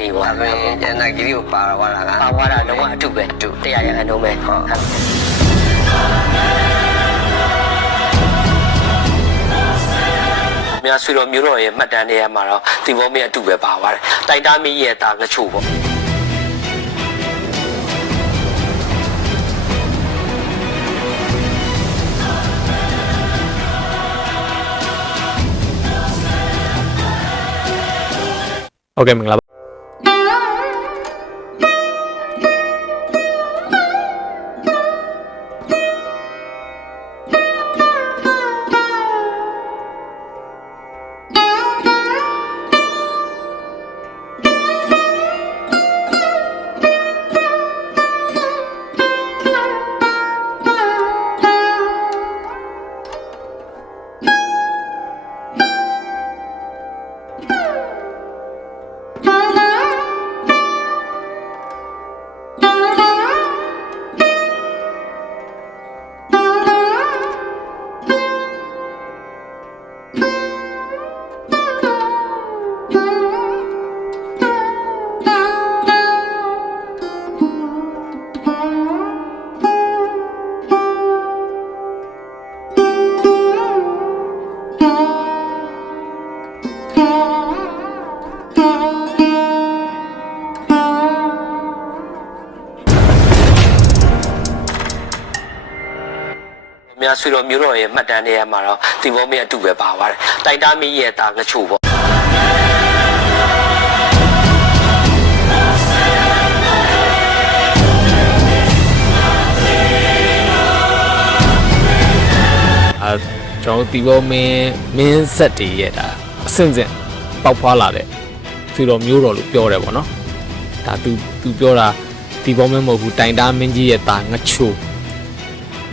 ဒီပေါ့ကျန်တဲ့ကလေးကိုပါသွားတာက ပါသွားတာလုံးဝအထုပဲတရားရန်တော့ပဲများဆွေတော်မျိုးတော်ရဲ့မှတ်တမ်းတွေမှာတော့ဒီဘောမင်းအတူပဲပါပါတယ်တိုင်တာမင်းရဲ့တာငချို့ပေါ့โอเคမင်္ဂလာပါများဆွေတော်မျိုးတော်ရဲ့မှတ်တမ်းတွေမှာတော့ဒီဘောမင်းအတူပဲပါပါတယ်တိုင်တာမင်းရဲ့တာငချို့ပေါ့ကျွန်တော်ဒီဘောမင်းဆက်တည်ရဲ့ဒါအစင်စင်ပေါက်ဖွာလာတဲ့ဆွေတော်မျိုးတော်လို့ပြောတယ်ပေါ့နော်ဒါသူပြောတာဒီဘောမင်းမဟုတ်ဘူးတိုင်တာမင်းကြီးရဲ့တာငချို့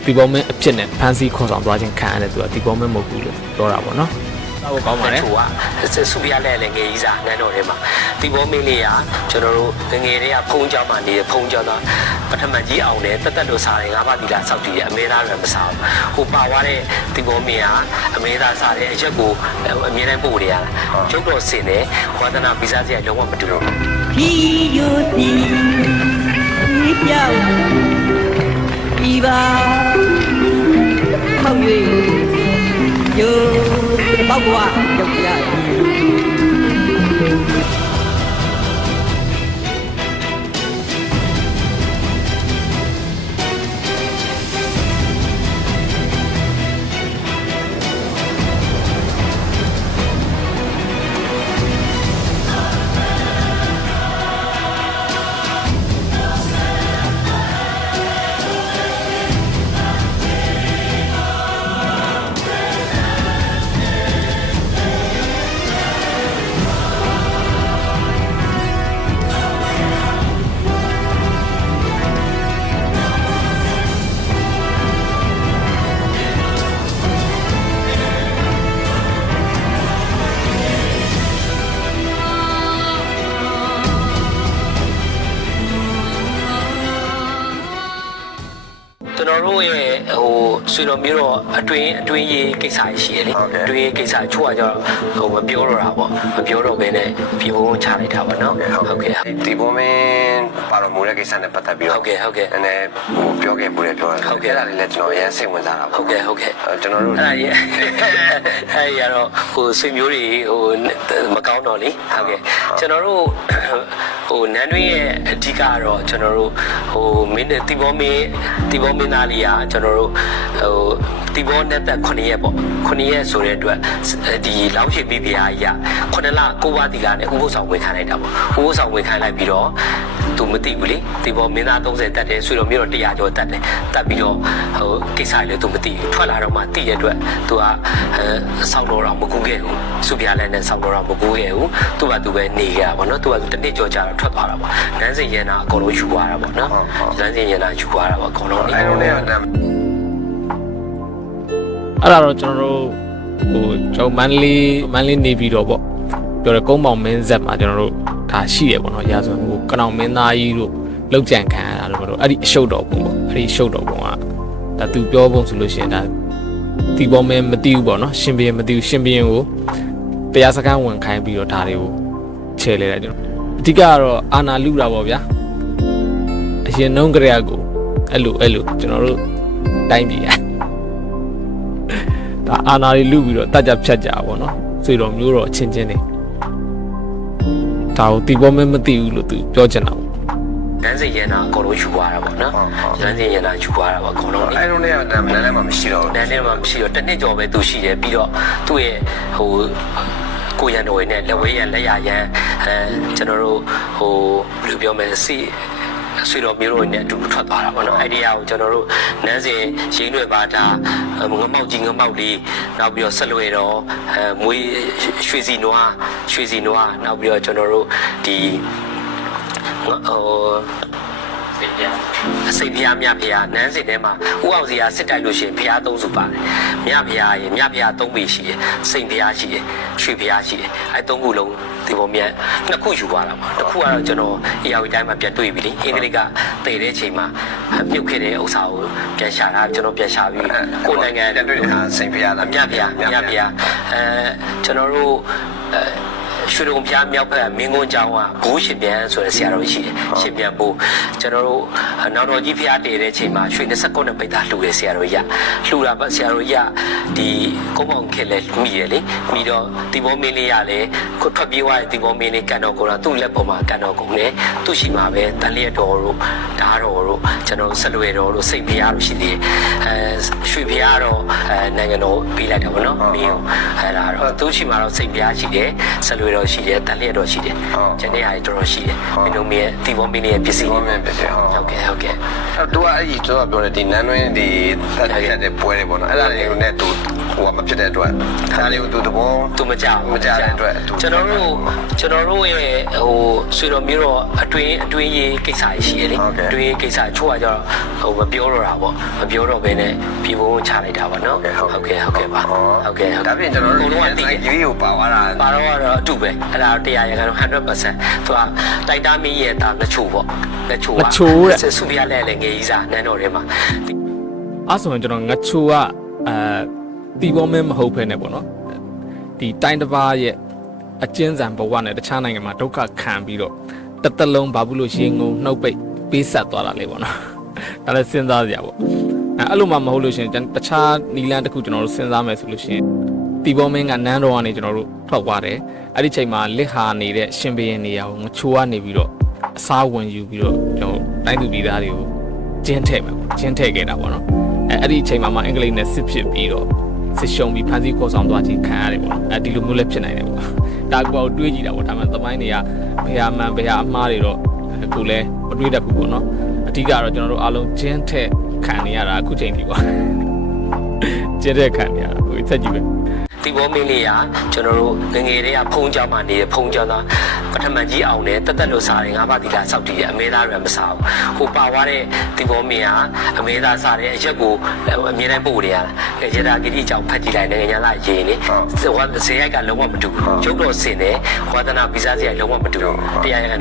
ဒီဘောမင်းအဖြစ်နဲ့ဖန်စီခေါ်ဆောင်သွားခြင်းခံရတယ်သူကဒီဘောမင်းမဟုတ်ဘူးလို့ပြောတာပေါ့နော်။ဟုတ်ကောင်းပါလေ။သူကစုပြရလဲငယ်ကြီးစားနန်းတော်ထဲမှာဒီဘောမင်းလေးကကျွန်တော်တို့ငယ်တွေကဖုံးကြောင်းမှနေဖုံးကြောင်းတော့ပထမကြီးအောင်တယ်တက်လို့စားတယ်ငါးပါးသီလစောက်ကြည့်ရအမေသားလည်းမစားဘူး။ဟိုပါသွားတဲ့ဒီဘောမင်းကအမေသားစားတဲ့အချက်ကိုအမြဲတမ်းပို့နေရတာ။ကျုပ်တော်စင်တယ်ဝါသနာပိစားစရာလုံးဝမတူတော့ဘူး။ဒီယိုဒီပြောင်းဒီပါမောင်၍ရိုးပေါက်ကွာရောက်ရကျွန်တော်တို့ရဲ့ဆွေတော်မျိုးတော့အတွင်းရေးကိစ္စရှိရလေအတွင်းရေးကိစ္စချို့ကကြတော့မပြောတော့တာပေါ့မပြောတော့ဘဲနဲ့ပြောချလိုက်တာပေါ့နော်ဟုတ်ကဲ့ဒီဘောမင်းပါတော်မူတဲ့ကိစ္စနဲ့ပတ်သက်ပြီးတော့ဟုတ်ကဲ့နည်းပြောခဲ့ပို့တယ်ပြောတယ်ဟုတ်ကဲ့အဲ့ဒါလေးလည်းကျွန်တော်အရင်စိတ်ဝင်စားတာဟုတ်ကဲ့ကျွန်တော်တို့အဲ့ရတော့ဆွေမျိုးတွေမကောင်းတော့လေဟုတ်ကဲ့ကျွန်တော်တို့နန်းတွင်းရဲ့အဓိကတော့ကျွန်တော်တို့မင်းတီဘောမင်းသားလေးကကျွန်တော်တို့တီဘောနဲ့သက်9ရက်ပေါ့9ရက်ဆိုတဲ့အတွက်ဒီလောင်းရှိပြီးပြားကြီးက9လ9ပါးတီလာနဲ့ဥပုသ်ဆောင်ဝင်ခံလိုက်တာပေါ့ဥပုသ်ဆောင်ဝင်ခံလိုက်ပြီးတော့သူမသိဘူးလေတီဘောမင်းသား30တက်တယ်ဆွေတော်မျိုးတော့100ကျော်တက်တယ်တက်ပြီးတော့ကိစ္စလည်းသူမသိဘူးထွက်လာတော့မှသိရတဲ့အတွက်သူကစောက်တော့မကူခဲ့ဘူးစုပြလည်းနဲ့စောက်တော့မကူခဲ့ဘူးသူကသူပဲနေခဲ့တာပေါ့နော်သူကတစ်နှစ်ကျော်ကြာတော့ထွက်သွားတာပေါ့နန်းစင်ရန်နာအကုန်လုံးယူသွားတာပေါ့နော်နန်းစင်ရန်နာယူသွားတာပေါ့အကုန်လုံးနေအဲ့ဒါတော့ကျွန်တော်တို့ကျွန်တော်မန္တလေးနေပြီးတော့ပေါ့ပြောရကုန်းပေါင်မင်းဆက်မှာကျွန်တော်တို့ဒါရှိရပေါ့နော်ရာဇဝင်ကနောင်မင်းသားကြီးတို့လောက်ကြံခံရတာလို့အဲ့ဒီအရှုပ်တော်ပုံပေါ့အဲ့ဒီအရှုပ်တော်ပုံကဒါသူပြောပုံဆိုလို့ရှိရင်ဒါတီဘောမင်းမသိဘူးပေါ့နော်ရှင်ဘီရင်မသိဘူးရှင်ဘီရင်ကိုတရားစခန်းဝင်ခိုင်းပြီးတော့ဒါတွေကိုချဲလဲတယ်ကျွန်တော် ဓိကကတော့အာနာလူတာပေါ့ဗျာအရင်နှုံးကြရကိုအဲ့လိုကျွန်တော်တို့တိုင်းပြည်ဒါအာနာတွေလူပြီးတော့တတ်ကြဖြတ်ကြပါတော့ဆွေတော်မျိုးတော်အချင်းချင်းနေဒါကိုတီဘောမဲမသိဘူးလို့သူပြောချင်တာပေါ့လမ်းစဉ်ရန်တာအကုန်လုံးယူသွားတာပေါ့နော်လမ်းစဉ်ရန်တာယူသွားတာပေါ့အကုန်လုံးအဲ့လိုနဲ့လမ်းထဲမှာမရှိတော့ဘူးလမ်းထဲမှာမရှိတော့တစ်နှစ်ကျော်ပဲသူရှိတယ်ပြီးတော့သူ့ရဲ့ဟိုကိုရန်တော်နဲ့လက်ဝဲရန်လက်ရရန်ကျွန်တော်တို့ဟိုဘယ်လိုပြောမလဲစီဆွေတော်မျိုးတို့နဲ့အတူတူထွက်သွားတာပေါ့နော်အိုင်ဒီယာကိုကျွန်တော်တို့နန်းစဉ်ရင်းရွယ်ပါတာငမောက်ကြီးငမောက်လေးနောက်ပြီးတော့ဆက်လွယ်တော့မွေးရွှေစီနွားနောက်ပြီးတော့ကျွန်တော်တို့ဒီဟိုစိတ်ဖျားမြဖျားနန်းစင်ထဲမှာဥအောင်စီကစစ်တိုက်လို့ရှိရင်ဖျားသုံးစုပါတယ်မြဖျားရင်မြဖျားသုံးပေရှိတယ်စိတ်ဖျားရှိတယ်ရွှေဖျားရှိတယ်အဲသုံးခုလုံးဒီပေါ်မြန်နှစ်ခုယူသွားတာပါတစ်ခုကတော့ကျွန်တော်အေယာဝီတိုင်းမှာပြန်တွေ့ပြီလေအင်္ဂလိပ်ကတည်တဲ့အချိန်မှာမြုပ်ခဲ့တဲ့ဥစ္စာကိုပြန်ရှာတာကျွန်တော်ပြန်ရှာပြီးကိုယ်နိုင်ငံတွေ့တဲ့စိတ်ဖျားလားမြဖျားကျွန်တော်တို့ရွှေတုံဖျားမြောက်ဘက်မင်းကုန်းကျောင်းကဘိုးရှင်ပြန်ဆိုတဲ့ဆရာတော်ရှိတယ်ရှင်ပြန်ဘိုးကျွန်တော်တို့နောက်တော်ကြီးဖျားတည်တဲ့အချိန်မှာရွှေ29ပိတ်သားလှူတယ်ဆရာတော်ကြီးလှူတာပါဆရာတော်ကြီးဒီကုန်းပေါင်ခက်လဲမိရလေမိတော့တီဘောမင်းလေးရလဲကိုထွက်ပြေးသွားတဲ့တီဘောမင်းလေးကန်တော်ကိုတော့သူ့လက်ပေါ်မှာကန်တော်ကုန်တယ်သူ့ရှိမှာပဲတန်လျက်တော်တို့ဓားတော်တို့ကျွန်တော်ဆက်လွယ်တော်တို့စိတ်ဖျားတို့ရှိသေးတယ်ရွှေဖျားတော့နိုင်ငံတော်ပေးလိုက်တယ်ဗောနော်မင်းအဲ့ဒါတော့သူ့ရှိမှာတော့စိတ်ဖျားရှိတယ်ဆက်လွယ်တော့ရှိတယ်တန်လျက်တော့ရှိတယ်ကျန်တဲ့ဟာတွေတော်တော်ရှိတယ်မင်းတို့ရဲ့တီဘောမင်းလေးရဲ့ပစ္စည်းဟုတ်ကဲ့အဲ့တော့အဲ့ဒီကျွန်တော်ပြောတဲ့ဒီနန်းတွင်းဒီတက်တဲ့ပွဲတွေပေါ့နော်အဲ့ဒါတွေကိုနဲ့သူဟိုမဖြစ်တဲ့အတွက်ဒါလေးကိုသူတဘောသူမကြောက်တဲ့အတွက်ကျွန်တော်တို့ရဲ့ဟိုဆွေတော်မျိုးတော့အတွင်းရေးကိစ္စရှိရလေအတွင်းကိစ္စချို့ကကြတော့ဟိုမပြောတော့တာပေါ့မပြောတော့ဘဲနဲ့ပြည်ပုံချလိုက်တာပေါ့နော်ဟုတ်ကဲ့ပါဟုတ်ကဲ့ဒါပြင်ကျွန်တော်တို့ကဒီဗီဒီယိုပါသွားတာပါတော့အတူပဲအဲ့ဒါ100%သူကတိုက်တာမီးရဲ့တာလက်ချို့ပေါ့လက်ချို့ကဆူပြလဲငယ်ကြီးစားနန်းတော်ထဲမှာအဲ့ဆိုရင်ကျွန်တော်ငချိုကတီဘောမဲမဟုတ်ဖ ೇನೆ ပေါ့နော်ဒီတိုင်းတစ်ပါးရဲ့အကျဉ်းစံဘဝနဲ့တခြားနိုင်ငံမှာဒုက္ခခံပြီးတော့တစ်သက်လုံးဘာဘူးလို့ရှင်းငုံနှုတ်ပိတ်ပေးဆက်သွားတာလေပေါ့နော်ဒါလည်းစဉ်းစားစရာပေါ့အဲ့လိုမှမဟုတ်လို့ရှရင်တခြားနီလန်တစ်ခုကျွန်တော်တို့စဉ်းစားမယ်ဆိုလို့ရှရင်တီဘောမင်းကနန်းတော်ကနေကျွန်တော်တို့ထွက်သွားတယ်အဲ့ဒီချိန်မှာလက်ဟာနေတဲ့ရှင်ဘရင်နေရာကိုငချိုကနေပြီးတော့အစားဝင်ယူပြီးတော့ကျွန်တော်တိုင်းသူပြည်သားတွေကိုကျင်းထည့်မယ်ပေါ့ကျင်းထည့်ခဲ့တာပေါ့နော်အဲ့ဒီချိန်မှာမှအင်္ဂလိပ်နဲ့စစ်ဖြစ်ပြီးတော့စစ်ရှုံပြီးဖန်ဆီးခေါ်ဆောင်သွားခြင်းခံရတယ်ပေါ့ဒီလိုမျိုးလည်းဖြစ်နိုင်တယ်ပေါ့ဒါကောတွေးကြည့်တာပေါ့ဒါမှသမိုင်းတွေကဘယ်ဟာမှန်ဘယ်ဟာအမှားတွေတော့ကိုလည်းမတွေးတတ်ဘူးပေါ့နော်အဓိကတော့ကျွန်တော်တို့အားလုံးကျင်းထက်ခံနေရတာအခုချိန်ဒီပေါ့ကျင်းထက်ခံနေရတာကိုဆက်ကြည့်ပဲတီဘောမင်းလေးကကျွန်တော်တို့ငယ်တွေကဖုံးကြောင်းမှာနေတဲ့ဖုံးကြောင်းသားပထမကြီးအောင်နဲ့တက်လို့စားတယ်ငါးပါးဒီလာစောက်တည်ရအမဲသားတွေမစားဘူးဟိုပါသွားတဲ့တီဘောမင်းကအမဲသားစားတဲ့အရက်ကိုအမြဲတမ်းပို့နေရတာရတာဂိတိအကြောင်းဖတ်ကြည့်လိုက်နိုင်ငံသားရေးနေဟိုဇေယိုက်ကလုံးဝမတူကျုပ်တော်စင်တယ်ဝါသနာဗီဇာဇေယိုက်လုံးဝမတူ100%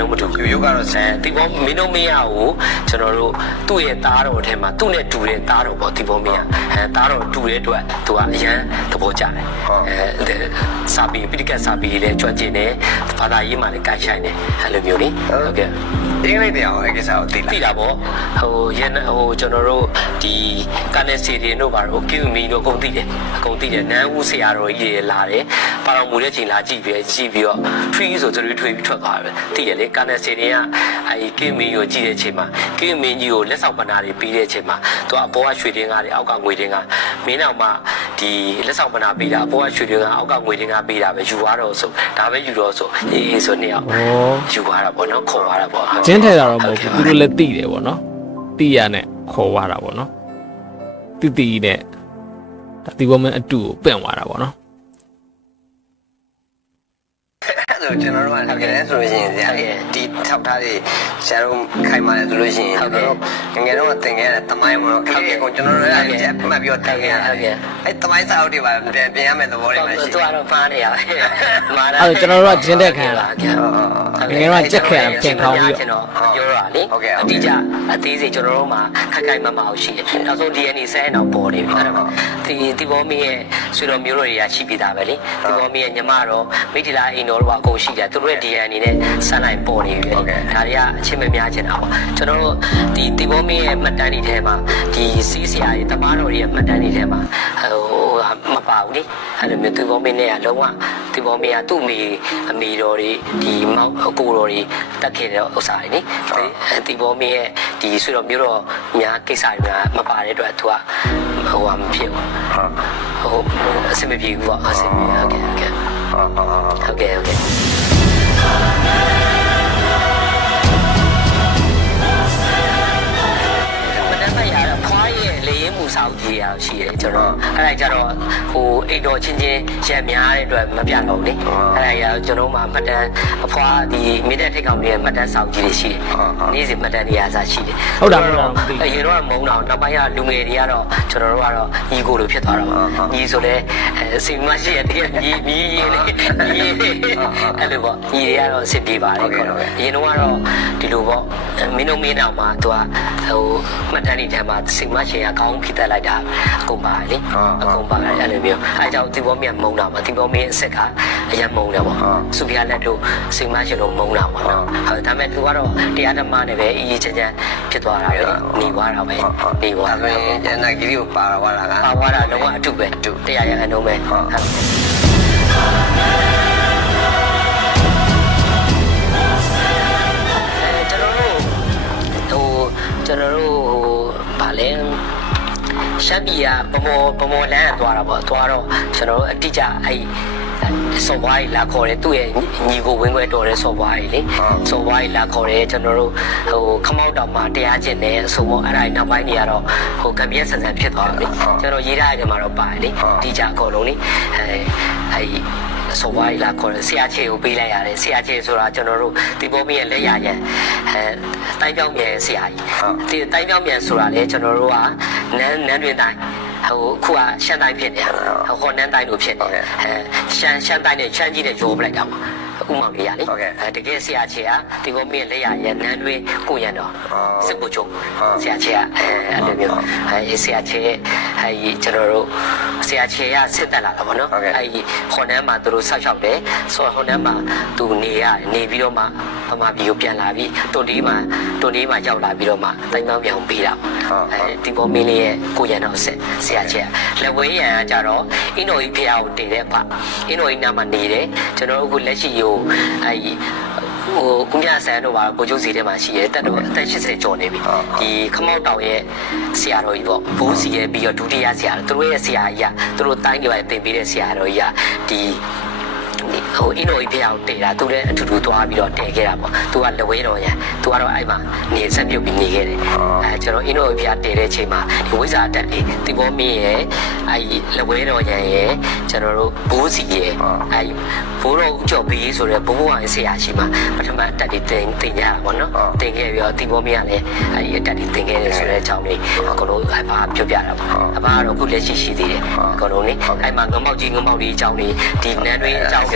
လုံးမတူရုပ်ကတော့တီဘောမင်းတို့မင်းရကိုကျွန်တော်တို့သူ့ရဲ့သားတော်အထက်မှာသူ့နဲ့တူတဲ့သားတော်ပေါ့တီဘောမင်းကသားတော်တူတဲ့အတွက်သူကအရန်သဘောကျတယ်စာပေပိဋကတ်စာပေလည်းကြွကျင်တယ်ဘာသာရေးမှလည်းကိုင်ဆိုင်တယ်အဲ့လိုမျိုးလေဟုတ်ကဲ့အင်္ဂလိပ်တရားအဲ့ကိစ္စကိုသိတာပေါ့ဟိုကျွန်တော်တို့ဒီကနေစီရီတို့ဘာလို့ကီမီတို့အကုန်သိတယ်နန်းဦးဆရာတော်ကြီးတွေလာတယ်ပါတော်မူတဲ့ချိန်လာကြည့်ပြီးတော့ tree ဆိုသူတို့ထွေးပြီးထွက်သွားတယ်သိရလေကနေစီရီကအဲ့ကီမီကိုကြည့်တဲ့အချိန်မှာကီမီကြီးကိုလက်ဆောင်ပဏာတွေပေးတဲ့အချိန်မှာသူကအပေါ်ကရွှေတင်းကားတွေအောက်ကငွေတင်းကားမင်းအောင်မှဒီလက်ဆောင်ပဏာပေးတာအပေါ်ကရွှေတင်းကားအောက်ကငွေတင်းကားပေးတာပဲယူသွားတော့ဆိုဒါပဲယူတော့ဆိုအေးဆိုနေအောင်ယူသွားတာပေါ့နော်ခေါ်သွားတာပေါ့ကျင်းထဲတာတော့မဟုတ်ဘူးသူတို့လည်းသိတယ်ပေါ့နော်သိရနဲ့ခေါ်သွားတာပေါ့နော်တိနဲ့ဒါဒီဘုံမအတူကိုပင့်သွားတာပေါ့နော်ဆိုကျွန်တော်တို့ကတကယ်ဆိုလို့ရှိရင်ဒီထောက်ထားတွေဆရာတို့ခိုင်ပါတယ်ဆိုလို့ရှိရင်ကျွန်တော်တို့ငယ်တော့တင်ခဲ့တဲ့တမိုင်းမလို့ခေတ်ကိုကျွန်တော်တို့လည်းချက်မှတ်ပြီးတော့တင်ခဲ့ရတယ်အဲ့တမိုင်းစာအုပ်တွေပါပြင်ရမယ်သဘောတွေမှရှိသူကတော့ပါနေရပါအဲ့ကျွန်တော်တို့ကကျင်းတဲ့ခံရတာ ငယ်တော့ကြက်ခဲ့တာပြင်ထောင်းပြီး ကျွန်တော်ပြောရတာလေအတိအကျအသေးစိတ်ကျွန်တော်တို့မှာခိုက်ခိုက်မမအောင်ရှိတယ်နောက်ဆုံး DNA ဆဲအောင်ပေါ်နေပြီအဲ့ဒါမှဒီဘောမင်းရဲ့ဆွေတော်မျိုးတော်တွေကရှိပြီးသားပဲလေဒီဘောမင်းရဲ့ညီမတော်မိထီလာအိမ်တော်တို့ကအကုန်ရှိတယ်သူတို့ရဲ့ DNA နဲ့ဆက်နိုင်ပေါ်နေပြီဒါတွေကအချင်းမများချင်တာပေါ့ကျွန်တော်တို့ဒီဘောမင်းရဲ့မှတ်တမ်းတွေထဲမှာဒီစီးစရာတွေတမားတော်တွေရဲ့မှတ်တမ်းတွေထဲမှာမပါဘူးလေအဲ့လိုမျိုးဒီဘောမင်းနဲ့ကလုံးဝဒီဘောမင်းကသူ့အမေတော်တွေဒီမောင်အကိုတော်တွေတက်ခဲ့တဲ့ဥစ္စာတွေနိဒီဘောမင်းရဲ့ဒီဆွေတော်မျိုးတော်များကိစ္စတွေများမပါတဲ့အတွက်သူကမဖြစ်ဘူးအဆင်မပြေဘူးပေါ့အဆင်ပြေဟုတ်ကဲ့ဟုတ်ကဲ့လေရင်မူဆောင်ကြီးရရှိတယ်ကျွန်တော်အဲ့ဒါကြတော့အိတ်တော်ချင်းချင်းရံများတဲ့အတွက်မပြတော့ဘူးလေအဲ့ဒါကျွန်တော်မှမှတ်တမ်းအဖွားဒီမိတဲ့ထိတ်ကောင်တွေမှတ်တမ်းဆောင်ကြီးတွေရှိတယ်နေ့စဉ်မှတ်တမ်းတွေအားစားရှိတယ်ဟုတ်တာအရင်တော့မုံတော့နောက်ပိုင်းကလူငယ်တွေကတော့ကျွန်တော်တို့ကတော့ညီကိုလိုဖြစ်သွားတာပါညီဆိုလဲစိတ်မရှိရတဲ့ညီလေးအဲ့လိုပေါ့ညီတွေကတော့အဆင်ပြေပါတယ်ခေါ်တော့အရင်တော့ဒီလိုပေါ့မင်းတို့မင်းတော်မှာသူကမှတ်တမ်းတွေထဲမှာစိတ်မရှိရကောင်းဖြစ်တတ်လိုက်တာအကုန်ပါလေအကုန်ပါအဲ့လိုမျိုးအဲကြောင့်ဒီဘောမင်းမုံတာပါဒီဘောမင်းအစ်စ်ကအရင်မုံတယ်ပေါ့စုပြလက်တို့စိတ်မရှိလို့မုံတာပေါ့နော်ဟုတ်ဒါပေမဲ့သူကတော့တရားဓမ္မနဲ့ပဲအေးအေးချမ်းချမ်းဖြစ်သွားတာပဲနေသွားတာပဲနေသွားတယ်ကျန်တဲ့ကြီးကိုပါသွားတာကပါသွားတာလုံးဝအထုပဲတရားရအနှုံးပဲဟုတ်ကျွန်တော်တို့ဗာလဲရှမ်းပြည်ကပမောလန်းသွားတာပေါ့သွားတော့ကျွန်တော်တို့အတိအကျအဲ့စော်ဘွားကြီးလာခေါ်တယ်သူ့ရဲ့ညီကိုဝင်းခွဲတော်တဲ့စော်ဘွားကြီးလေစော်ဘွားကြီးလာခေါ်တယ်ကျွန်တော်တို့ခမောက်တောင်မှာတရားကျင့်တယ်ဆိုတော့အဲ့ဒါနောက်ပိုင်းတွေကတော့ကံပြည့်ဆန်ဆန်ဖြစ်သွားတယ်လေကျွန်တော်ရေးထားတဲ့မှာတော့ပါတယ်လေတိကျအကုန်လုံးလေအဲ့ဆိုဝိုင်းလာခေါ်ဆရာချေကိုပေးလိုက်ရတယ်ဆရာချေဆိုတာကျွန်တော်တို့ဒီဘောမင်းရဲ့လက်ရရန်တိုင်းပြောင်းမြန်ဆရာကြီးဒီတိုင်းပြောင်းမြန်ဆိုတာလေကျွန်တော်တို့ကနန်းတွင်တိုင်းခုကရှမ်းတိုင်းဖြစ်နေဟောနန်းတိုင်းလို့ဖြစ်နေရှမ်းတိုင်းနဲ့ရှမ်းကြီးနဲ့ရောပလိုက်တာပါဥမောင်လေးရလေတကယ်ဆရာချေကဒီဘောမင်းရဲ့လက်ရရန်နန်းတွင်ကိုရန်တော်စစ်ကိုချုပ်ဆရာချေကအဲ့လိုမျိုးဆရာချေကျွန်တော်တို့ဆရာချေကစစ်တက်လာတာပေါ့နော်အဲ့ဟောနန်းမှာသူတို့ဆောက်ရှောက်တယ်ဆိုတော့ဟိုနန်းမှာသူနေပြီးတော့မှဗမာပြည်ကိုပြန်လာပြီးတွန်ဒီမှာရောက်လာပြီးတော့မှတိုင်းပေါင်းပြောင်းပေးတာဒီဘောမင်းလေးရဲ့ကိုရန်တော်ဆက်ဆရာချေလက်ဝဲရန်ကကြတော့အင်းတော်ကြီးဖះကိုတင်တဲ့ဖအင်းတော်ကြီးနားမှာနေတယ်ကျွန်တော်တို့အခုလက်ရှိကိုကုမြဆန်တို့ပါကိုကျိုးစီထဲမှာရှိရဲတက်တော့အသက်80ကျော်နေပြီဒီခမောက်တောင်ရဲ့ဆရာတော်ကြီးပေါ့ဘူးစီရဲ့ပြီးတော့ဒုတိယဆရာသူတို့ရဲ့ဆရာကြီးကသူတို့တိုင်းတွေပါတင်ပေးတဲ့ဆရာတော်ကြီးကဒီအင်းတော်ကြီးဖះကိုတည်တာသူလည်းအထူးထူးသွားပြီးတော့တည်ခဲ့တာပေါ့သူကလက်ဝဲတော်ရသူကတော့အဲ့မှာနေဆက်ပြုတ်ပြီးနေခဲ့တယ်ကျွန်တော်အင်းတော်ကြီးဖះတည်တဲ့အချိန်မှာဒီဝိဇ္ဇာတက်တွေဒီဘောမင်းရဲ့အဲ့လက်ဝဲတော်ရန်ရဲ့ကျွန်တော်တို့ဘိုးစီရဲ့အဲ့ဘိုးတော်ဦးကျော်ဘေးဆိုတဲ့ဘိုးဘွားရဲ့ဆရာရှိမှာပထမတက်တွေတင်ကြတာပေါ့နော်တင်ခဲ့ပြီးတော့ဒီဘောမင်းကလည်းအဲ့တက်တွေတင်ခဲ့တယ်ဆိုတဲ့အကြောင်းလေးအကုန်လုံးအဖာပြောပြတာပေါ့အဖာကတော့အခုလက်ရှိရှိသေးတယ်အကုန်လုံးလေအဲ့မှာငမောက်ကြီးအကြောင်းလေးဒီနန်းတွင်းအကြောင်း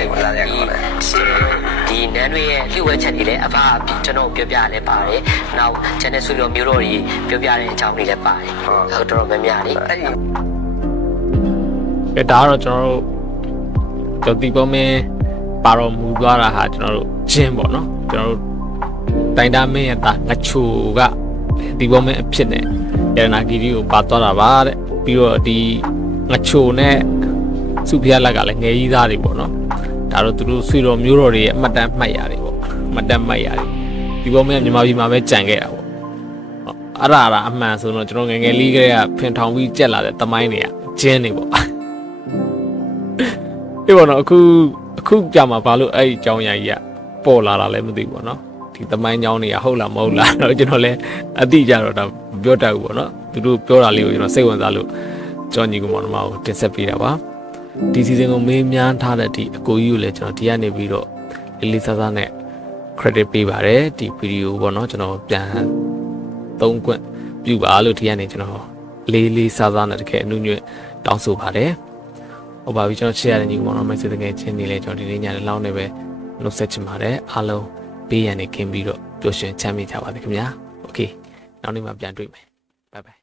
ဒီနန်းတွေရဲ့လှုပ်ဝဲချက်တွေလည်းအဖကျွန်တော်ပြောပြလည်းပါတယ်။နောက်ကျန်တဲ့ဆွေတော်မျိုးတော်တွေပြောပြတဲ့အကြောင်းတွေလည်းပါတယ်။ဟုတ်တော်များများလေ။ကဲဒါကတော့ကျွန်တော်တို့ဒီပုံမင်းပါတော်မူသွားတာဟာကျွန်တော်တို့ဂျင်းပေါ့နော်။ကျွန်တော်တို့တိုင်တာမင်းရဲ့တာငချိုကဒီပုံမင်းအဖြစ်နဲ့ရတနာဂီရီကိုပါသွားတာပါတဲ့။ပြီးတော့ဒီငချိုနဲ့စုဖျားလက်ကလည်းငယ်ကြီးသားတွေပေါ့နော်။ဒါတော့သူတို့ဆွေတော်မျိုးတော်တွေရဲ့အမှတ်တမ်းမှတ်ရတယ်ပေါ့အမှတ်တမ်းမှတ်ရတယ်ဒီပုံမဲ့မြန်မာပြည်မှာပဲကြံခဲ့တာပေါ့အဲ့ဒါအမှန်ဆိုတော့ကျွန်တော်ငယ်ငယ်လေးကလေးကဖင်ထောင်ပြီးကြက်လာတဲ့သမိုင်းတွေကကျင်းနေပေါ့ဒီပေါ့နော်အခုကြာမှာဘာလို့အဲ့ဒီအကြောင်းအရာကြီးကပေါ်လာတာလဲမသိဘူးပေါ့နော်ဒီသမိုင်းကြောင်းတွေကဟုတ်လားမဟုတ်လားတော့ကျွန်တော်လည်းအတိအကျတော့ဒါပြောတတ်ဘူးပေါ့နော်သူတို့ပြောတာလေးကိုကျွန်တော်စိတ်ဝင်စားလို့ကြော်ညီကူမောင်နှမကိုတင်ဆက်ပေးတာပါဒီစီစဉ်ကိုမေးမြန်းထားတဲ့ဒီအကိုကြီးကိုလည်းကျွန်တော်ဒီကနေပြီးတော့လေးလေးစားစားနဲ့ credit ပေးပါတယ်ဒီဗီဒီယိုပေါ့နော်ကျွန်တော်ပြန်သုံးခွင့်ပြုပါလို့ဒီကနေကျွန်တော်လေးလေးစားစားနဲ့တကယ်အနုညွတ်တောင်းဆိုပါတယ်ဟုတ်ပါပြီကျွန်တော် share ရတဲ့ညီကောင်မောင်နှမစိတ်တကယ်ချင်းနေလဲကျွန်တော်ဒီနေ့ညနေလောက်နေပဲနှုတ်ဆက်ချင်ပါတယ်အားလုံး ဘေးရန်နေခင်းပြီးတော့ပျော်ရွှင်ချမ်းမြေ့ကြပါစေခင်ဗျာโอเคနောက်နေ့မှပြန်တွေ့မယ်ဘိုင်ဘိုင်